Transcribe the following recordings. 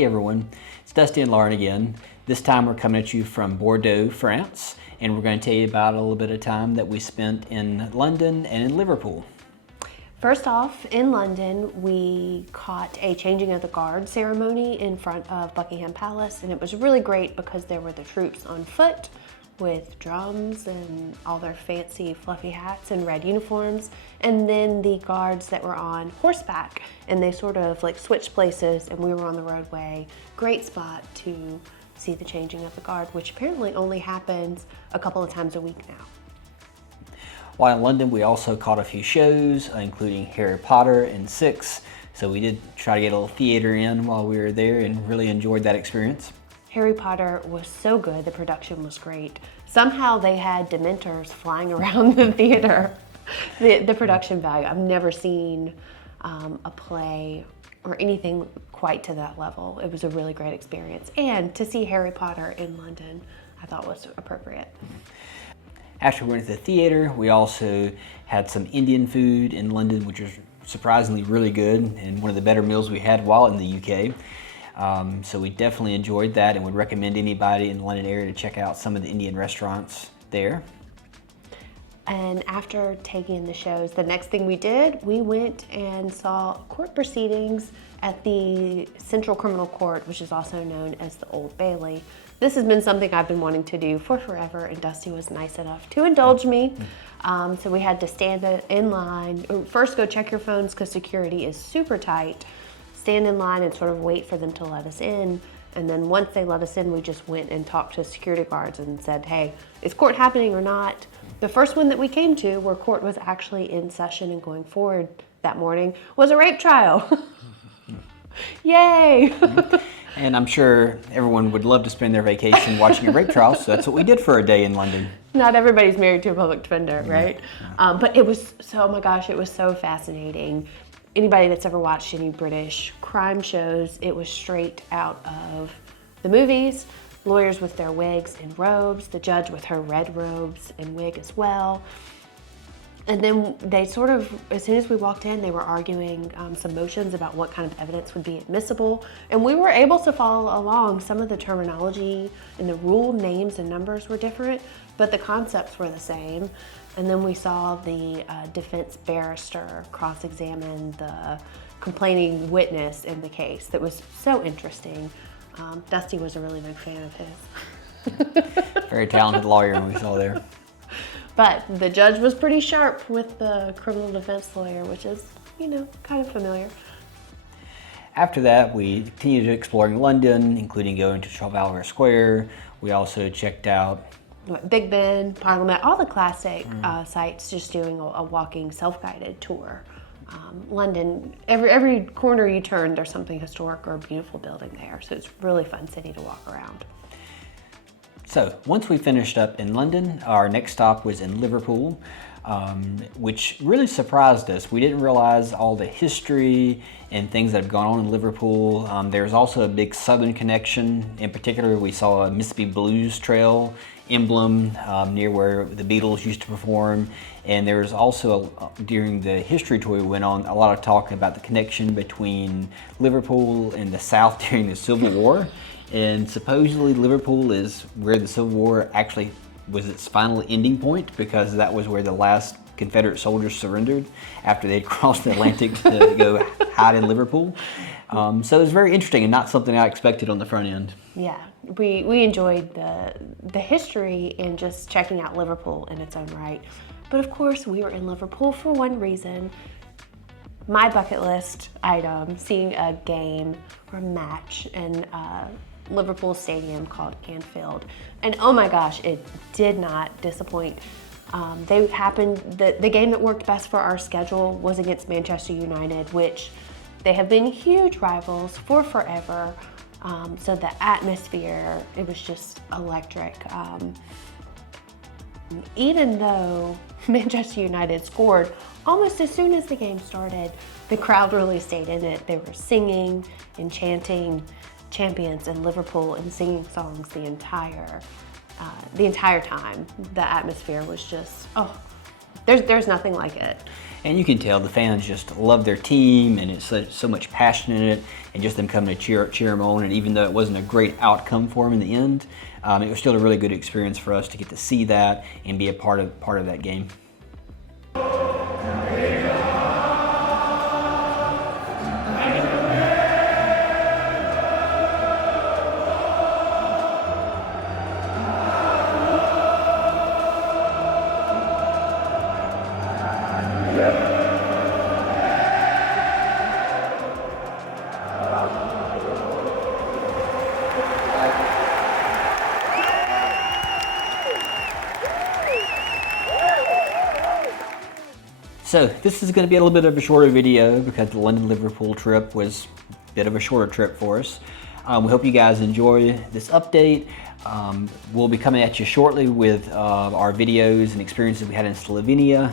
Hey everyone, it's Dusty and Lauren again. This time we're coming at you from Bordeaux, France, and we're going to tell you about a little bit of time that we spent in London and in Liverpool. First off, in London, we caught a changing of the guard ceremony in front of Buckingham Palace, and it was really great because there were the troops on foot with drums and all their fancy fluffy hats and red uniforms, and then the guards that were on horseback, and they sort of like switched places and we were on the roadway. Great spot to see the changing of the guard, which apparently only happens a couple of times a week now. While in London, we also caught a few shows, including Harry Potter and Six, so we did try to get a little theater in while we were there and really enjoyed that experience. Harry Potter was so good, the production was great. Somehow they had Dementors flying around the theater. The production value, I've never seen a play or anything quite to that level. It was a really great experience. And to see Harry Potter in London, I thought was appropriate. After we went to the theater, we also had some Indian food in London, which was surprisingly really good and one of the better meals we had while in the UK. So we definitely enjoyed that and would recommend anybody in the London area to check out some of the Indian restaurants there. And after taking in the shows, the next thing we did, we went and saw court proceedings at the Central Criminal Court, which is also known as the Old Bailey. This has been something I've been wanting to do for forever, and Dusty was nice enough to indulge me. So we had to stand in line. First, go check your phones because security is super tight. Stand in line and sort of wait for them to let us in. And then once they let us in, we just went and talked to security guards and said, hey, is court happening or not? The first one that we came to, where court was actually in session and going forward that morning, was a rape trial. Yay! And I'm sure everyone would love to spend their vacation watching a rape trial, so that's what we did for a day in London. Not everybody's married to a public defender, right? But it was, oh my gosh, it was so fascinating. Anybody that's ever watched any British crime shows, it was straight out of the movies. Lawyers with their wigs and robes, the judge with her red robes and wig as well. And then they sort of, as soon as we walked in, they were arguing some motions about what kind of evidence would be admissible. And we were able to follow along. Some of the terminology and the rule names and numbers were different, but the concepts were the same. And then we saw the defense barrister cross-examine the complaining witness in the case. That was so interesting. Dusty was a really big fan of his. Very talented lawyer we saw there. But the judge was pretty sharp with the criminal defense lawyer, which is, you know, kind of familiar. After that, we continued exploring London, including going to Trafalgar Square. We also checked out Big Ben, Parliament, all the classic sites, just doing a walking self-guided tour. London, every corner you turn, there's something historic or a beautiful building there. So it's a really fun city to walk around. So once we finished up in London, our next stop was in Liverpool, which really surprised us. We didn't realize all the history and things that have gone on in Liverpool. There's also a big Southern connection. In particular, we saw a Mississippi Blues Trail emblem near where the Beatles used to perform. And there was also, during the history tour we went on, a lot of talk about the connection between Liverpool and the South during the Civil War. And supposedly Liverpool is where the Civil War actually was its final ending point, because that was where the last Confederate soldiers surrendered after they'd crossed the Atlantic to go hide in Liverpool. So it was very interesting and not something I expected on the front end. Yeah, we enjoyed the history and just checking out Liverpool in its own right. But of course, we were in Liverpool for one reason. My bucket list item, seeing a game or a match in Liverpool stadium called Anfield. And oh my gosh, it did not disappoint. The game that worked best for our schedule was against Manchester United, which they have been huge rivals for forever. So the atmosphere, it was just electric. Even though Manchester United scored almost as soon as the game started, the crowd really stayed in it. They were singing and chanting champions in Liverpool and singing songs the entire time. The atmosphere was just, there's nothing like it. And you can tell the fans just love their team, and it's so much passion in it, and just them coming to cheer them on. And even though it wasn't a great outcome for them in the end, it was still a really good experience for us to get to see that and be a part of that game. So this is going to be a little bit of a shorter video because the London Liverpool trip was a bit of a shorter trip for us. We hope you guys enjoy this update. We'll be coming at you shortly with our videos and experiences we had in Slovenia,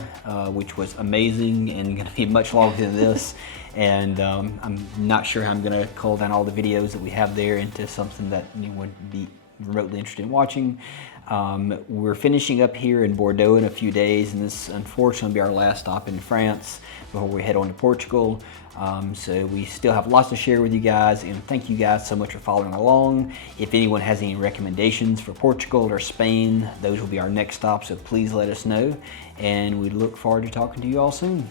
which was amazing and going to be much longer than this. And I'm not sure how I'm going to cull down all the videos that we have there into something that you would be remotely interested in watching. We're finishing up here in Bordeaux in a few days, and this unfortunately will be our last stop in France before we head on to Portugal. So we still have lots to share with you guys, and thank you guys so much for following along. If anyone has any recommendations for Portugal or Spain, those will be our next stop, so please let us know, and we look forward to talking to you all soon.